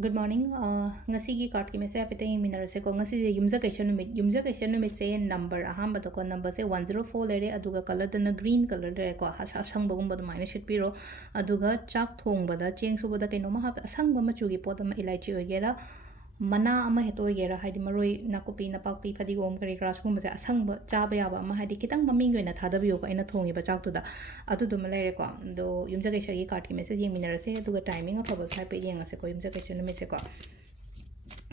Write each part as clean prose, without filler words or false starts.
Good morning. Ngasigi card ki message apete minara se ko ngasi yumza numit se number aham bato ko number se 104 lere aduga color dana green color lere ko asang bagum badu minus shit piro aduga chak thong bada cheng su bada kaino ma asang ba machu gi pot ama ilaichi ogera mana ama heto ogera haidi maroi nakupi napakpi padigom kari kras gum base asang ba chaba yaba ama haidi kitang maming goina thada biyo ko aina thongi ba chak tu da atu dum lere ko do yumza gi card ki message yeng minara se aduga timing of ba sai pe yeng ase ko yumza numit se ko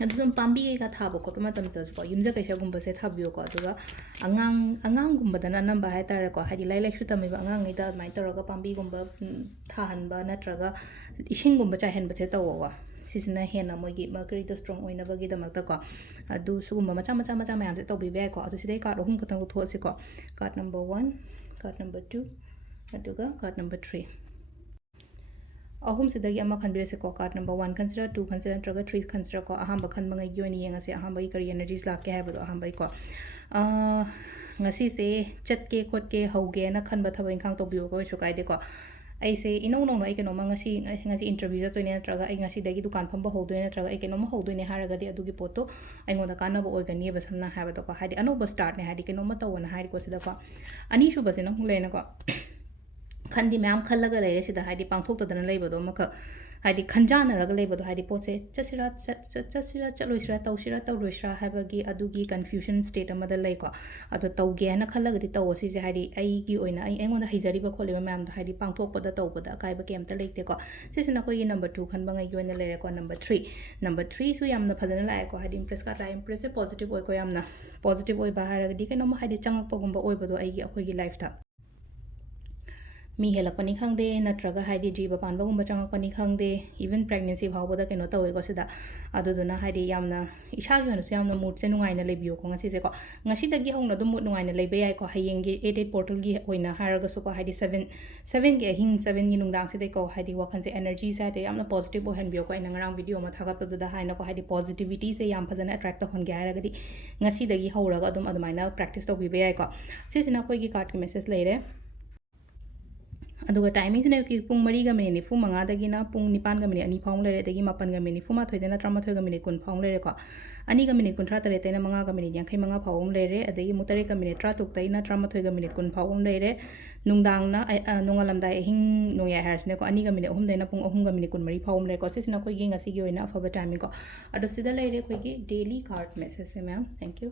ꯑꯗꯨꯝ ꯄꯥꯝꯕꯤ ꯀꯩꯀꯥ ꯊꯥꯕ ꯈꯣꯠꯄ ꯃꯇꯝꯗꯁꯨꯀꯣ ꯌꯨꯝꯖꯀꯩꯁꯒꯨꯝꯕꯁꯦ ꯊꯥꯕꯤꯌꯨꯀꯣ ꯑꯗꯨꯒ ꯑꯉꯥꯡꯒꯨꯝꯕꯗꯅ ꯑꯅꯝꯕ ꯍꯥꯏꯇꯥꯔꯦꯀꯣ ꯍꯥꯏꯗꯤ ꯂꯥꯏꯔꯤꯛ ꯂꯥꯏꯁꯨ ꯇꯝꯃꯤꯕ ꯑꯉꯥꯡꯉꯩꯗ ꯑꯗꯨꯃꯥꯏꯅ ꯇꯧꯔꯒ ꯄꯥꯝꯕꯤꯒꯨꯝꯕ ꯊꯥꯍꯟꯕ ꯅꯠꯇ꯭ꯔꯒ ꯏꯁꯤꯡꯒꯨꯝꯕ ꯆꯥꯏꯍꯟꯕꯁꯦ ꯇꯧꯋꯣꯀꯣ ꯁꯤꯁꯤꯅ ꯍꯦꯟꯅ ꯃꯣꯏꯒꯤ ꯃꯔꯀꯔꯤꯗꯣ ꯁ꯭ꯇ꯭ꯔꯣꯡ ꯑꯣꯏꯅꯕꯒꯤꯗꯃꯛꯇꯀꯣ ꯑꯗꯨ ꯁꯤꯒꯨꯝꯕ ꯃꯆꯥ ꯃꯌꯥꯝꯁꯦ ꯇꯧꯕꯤꯕ ꯌꯥꯏꯀꯣ ꯑꯗꯨ ꯁꯤꯗꯩ ꯀꯥꯔꯗ ꯑꯍꯨꯝ ꯈꯛꯇꯪ ꯂꯧꯊꯣꯛꯑꯁꯤꯀꯣ ꯀꯥꯔꯗ ꯅꯝꯕꯔ 1 ꯀꯥꯔꯗ ꯅꯝꯕꯔ 2 ꯑꯗꯨꯒ ꯀꯥꯔꯗ ꯅꯝꯕꯔ 3 ꯑꯍꯨꯝꯁꯤꯗꯒꯤ ꯑꯃ ꯈꯟꯕꯤꯔꯁꯦꯀꯣ ꯀꯥꯔꯗ ꯅꯝꯕꯔ 1 ꯈꯟꯁꯤꯔꯥ 2 ꯈꯟꯁꯤꯔꯥ ꯅꯠꯇ꯭ꯔꯒ 3 ꯈꯟꯁꯤꯔꯥꯀꯣ ꯑꯍꯥꯟꯕ ꯈꯟꯕꯉꯩꯒꯤ ꯑꯣꯏꯅ ꯌꯦꯡꯉꯁꯦ ꯑꯍꯥꯟꯕꯒꯤ ꯀꯔꯤ ꯑꯦꯅꯔꯖꯤꯁ ꯂꯥꯛꯀꯦ ꯍꯥꯏꯕꯗꯣ ꯑꯍꯥꯟꯕꯒꯤꯀꯣ ꯉꯁꯤꯁꯦ ꯆꯠꯀꯦ ꯈꯣꯠꯀꯦ ꯍꯧꯒꯦꯅ ꯈꯟꯕ ꯊꯕꯛ ꯏꯪꯈꯥꯡ ꯇꯧꯕꯤꯌꯣꯀꯣ ꯀꯩꯁꯨ ꯀꯥꯏꯗꯦꯀꯣ ꯑꯩꯁꯦ ꯏꯅꯧ ꯅꯧꯅ ꯑꯩ ꯀꯩꯅꯣꯝꯃ ꯉꯁꯤ ꯏꯟꯇꯔꯚ꯭ꯌꯨ ꯆꯠꯇꯣꯏꯅꯦ ꯅꯠꯇ꯭ꯔꯒ ꯑꯩ ꯉꯁꯤꯗꯒꯤ ꯗꯨꯀꯥꯟ ꯐꯝꯕ ꯍꯧꯗꯣꯏꯅꯦ ꯅꯠꯇ꯭ꯔꯒ ꯑꯩ ꯀꯩꯅꯣꯝꯃ ꯍꯧꯗꯣꯏꯅꯦ ꯍꯥꯏꯔꯒꯗꯤ ꯑꯗꯨꯒꯤ ꯄꯣꯠꯇꯣ ꯑꯩꯉꯣꯟꯗ ꯀꯥꯟꯅꯕ ꯑꯣꯏꯒꯅꯤꯕ ꯁꯝꯅ ꯍꯥꯏꯕꯗꯀꯣ ꯍꯥꯏꯗꯤ ꯑꯅꯧꯕ ꯁ꯭ꯇꯥꯔꯠꯅꯦ ꯍꯥꯏꯗꯤ ꯀꯩꯅꯣꯝꯃ ꯇꯧꯕꯅ ꯍꯥꯏꯔꯤꯀꯣ ꯁꯤꯗꯀꯣ ꯑꯅꯤꯁꯨꯕꯁꯤꯅ ꯑꯃꯨꯛ ꯂꯩꯔꯦꯅꯀꯣ ꯈꯟꯗꯤ ꯃꯌꯥꯝ ꯈꯜꯂꯒ ꯂꯩꯔꯦ ꯁꯤꯗ ꯍꯥꯏꯗꯤ ꯄꯥꯡꯊꯣꯛꯇꯗꯅ ꯂꯩꯕꯗꯣ ꯑꯃꯈꯛ ꯍꯥꯏꯗꯤ ꯈꯟꯖꯥꯟꯅꯔꯒ ꯂꯩꯕꯗꯣ ꯍꯥꯏꯗꯤ ꯄꯣꯠꯁꯦ ꯆꯠꯁꯤꯔꯥ ꯆꯠꯂꯣꯏꯁꯤꯔꯥ ꯇꯧꯁꯤꯔꯥ ꯇꯧꯔꯣꯏꯁꯤꯔꯥ ꯍꯥꯏꯕꯒꯤ ꯑꯗꯨꯒꯤ ꯀꯟꯐ꯭ꯌꯨಷꯟ ꯁ꯭ꯇꯦꯠ ꯑꯃꯗ ꯂꯩꯀꯣ ꯑꯗꯣ ꯇꯧꯒꯦ ꯍꯥꯏꯅ ꯈꯜꯂꯒꯗꯤ ꯇꯧꯋꯣ ꯁꯤꯁꯦ ꯍꯥꯏꯗꯤ ꯑꯩꯒꯤ ꯑꯣꯏꯅ ꯑꯩꯉꯣꯟꯗ ꯍꯩꯖꯔꯤꯕ ꯈꯣꯠꯂꯤꯕ ꯃꯌꯥꯝꯗꯣ ꯍꯥꯏꯗꯤ ꯄꯥꯡꯊꯣꯛꯄꯗ ꯇꯧꯕꯗ ꯑꯀꯥꯏꯕ ꯀꯩꯝꯇ ꯂꯩꯇꯦꯀꯣ ꯁꯤꯁꯤꯅ ꯑꯩꯈꯣꯏꯒꯤ ꯅꯝꯕꯔ 2 ꯈꯟꯕꯉꯩꯒꯤ ꯑꯣꯏꯅ ꯂꯩꯔꯦꯀꯣ ꯅꯝꯕꯔ 3ꯁꯨ ꯌꯥꯝꯅ ꯐꯖꯅ ꯂꯥꯛꯑꯦꯀꯣ ꯍꯥꯏꯗꯤ ꯏꯝꯄ꯭ꯔꯦꯁ ꯀꯥꯔꯗ ꯂꯥꯛꯑꯦ ꯏꯝꯄ꯭ꯔꯦꯁꯁꯦ ꯄꯣꯖꯤꯇꯤቭ ꯑꯣꯏꯀꯣ ꯌꯥꯝꯅ ꯄꯣꯖꯤꯇꯤቭ ꯑꯣꯏꯕ ꯍꯥꯏꯔꯒꯗꯤ ꯀꯩꯅꯣꯝꯃ ꯍꯥꯏꯗꯤ ꯆꯪꯉꯛꯄꯒꯨꯝꯕ ꯑꯣꯏꯕꯗꯣ ꯑꯩꯈꯣꯏꯒꯤ ꯂꯥꯏꯐꯇ ꯃꯤ ꯍꯦꯜꯂꯛꯄꯅꯤ ꯈꯪꯗꯦ ꯅꯠꯇ꯭ꯔꯒ ꯍꯥꯏꯗꯤ ꯖꯤꯕ ꯄꯥꯟꯕꯒꯨꯝꯕ ꯆꯪꯉꯛꯄꯅꯤ ꯈꯪꯗꯦ ꯏꯚꯟ ꯄ꯭ꯔꯦꯒꯅꯦꯟꯁꯤ ꯐꯥꯎꯕꯗ ꯀꯩꯅꯣ ꯇꯧꯋꯦꯀꯣ ꯁꯤꯗ ꯑꯗꯨꯗꯨꯅ ꯍꯥꯏꯗꯤ ꯌꯥꯝꯅ ꯏꯁꯥꯒꯤ ꯑꯣꯏꯅꯁꯨ ꯌꯥꯝꯅ ꯃꯨꯗꯁꯦ ꯅꯨꯡꯉꯥꯏꯅ ꯂꯩꯕꯤꯌꯨꯀꯣ ꯉꯁꯤꯁꯦꯀꯣ ꯉꯁꯤꯗꯒꯤ ꯍꯧꯅ ꯑꯗꯨꯝ ꯃꯨꯗ ꯅꯨꯡꯉꯥꯏꯅ ꯂꯩꯕ ꯌꯥꯏꯀꯣ ꯍꯌꯦꯡꯒꯤ 8 ꯄꯣꯔꯇꯜꯒꯤ ꯑꯣꯏꯅ ꯍꯥꯏꯔꯒꯁꯨꯀꯣ ꯍꯥꯏꯗꯤ 7ꯒꯤ ꯑꯍꯤꯡ 7ꯒꯤ ꯅꯨꯡꯗꯥꯡꯁꯤꯗꯩꯀꯣ ꯍꯥꯏꯗꯤ ꯋꯥꯈꯜꯁꯦ ꯑꯦꯅꯔꯖꯤꯁꯦ ꯍꯥꯏꯗꯤ ꯌꯥꯝꯅ ꯄꯣꯖꯤꯇꯤቭ ꯑꯣꯏꯍꯟꯕꯤꯌꯨꯀꯣ ꯑꯩꯅ ꯉꯔꯥꯡ ꯚꯤꯗꯤꯑꯣ ꯑꯃ ꯊꯥꯒꯠꯄꯗꯨꯗ ꯍꯥꯏꯅꯀꯣ ꯍꯥꯏꯗꯤ ꯄꯣꯖꯤꯇꯤꯚꯤꯇꯤꯁꯦ ꯌꯥꯝ ꯐꯖꯅ ꯑꯦꯇ꯭ꯔꯦꯛ ꯇꯧꯍꯟꯒꯦ ꯍꯥꯏꯔꯒꯗꯤ ꯉꯁꯤꯗꯒꯤ ꯍꯧꯔꯒ ꯑꯗꯨꯃꯥꯏꯅ ꯄ꯭ꯔꯦꯛꯇꯤꯁ ꯇꯧꯕꯤꯕ ꯌꯥꯏꯀꯣ ꯁꯤꯁꯤꯅ ꯑꯩꯈꯣꯏꯒꯤ ꯀꯥꯔꯗꯀꯤ ꯃꯦꯁꯦꯖ ꯂꯩꯔꯦ ꯑꯗꯨꯒ ꯇꯥꯏꯃꯤꯡꯁꯤꯅ ꯄꯨꯡ 4:45ꯗꯒꯤꯅ ꯄꯨꯡ 9:02 ꯐꯥꯎ ꯂꯩꯔꯦ ꯑꯗꯒꯤ 8:98ꯗꯩꯅ 13:10 ꯐꯥꯎ ꯂꯩꯔꯦꯀꯣ 2:38ꯗꯩꯅ 5:55 ꯐꯥꯎ ꯂꯩꯔꯦ ꯑꯗꯒꯤ 3:13ꯗꯩꯅ 13:10 ꯐꯥꯎ ꯂꯩꯔꯦ ꯅꯨꯡꯗꯥꯡꯅ ꯅꯣꯡꯉꯥꯜꯂꯝꯗꯥꯏ ꯑꯍꯤꯡ ꯅꯣꯡꯌꯥꯏ ꯍꯥꯏꯔꯁꯤꯅꯦꯀꯣ 2:03ꯗꯩꯅ ꯄꯨꯡ 3:24 ꯐꯥꯎ ꯂꯩꯔꯦꯀꯣ ꯁꯤꯁꯤꯅ ꯑꯩꯈꯣꯏꯒꯤ ꯉꯁꯤꯒꯤ ꯑꯣꯏꯅ ꯑꯐꯕ ꯇꯥꯏꯃꯤꯡꯀꯣ ꯑꯗꯣ ꯁꯤꯗ ꯂꯩꯔꯦ ꯑꯩꯈꯣꯏꯒꯤ ꯗꯦꯂꯤ ꯀꯥꯔꯗ ꯃꯦꯁꯦꯖꯁꯦ ꯃꯌꯥꯝ ꯊꯦꯡꯛ ꯌꯨ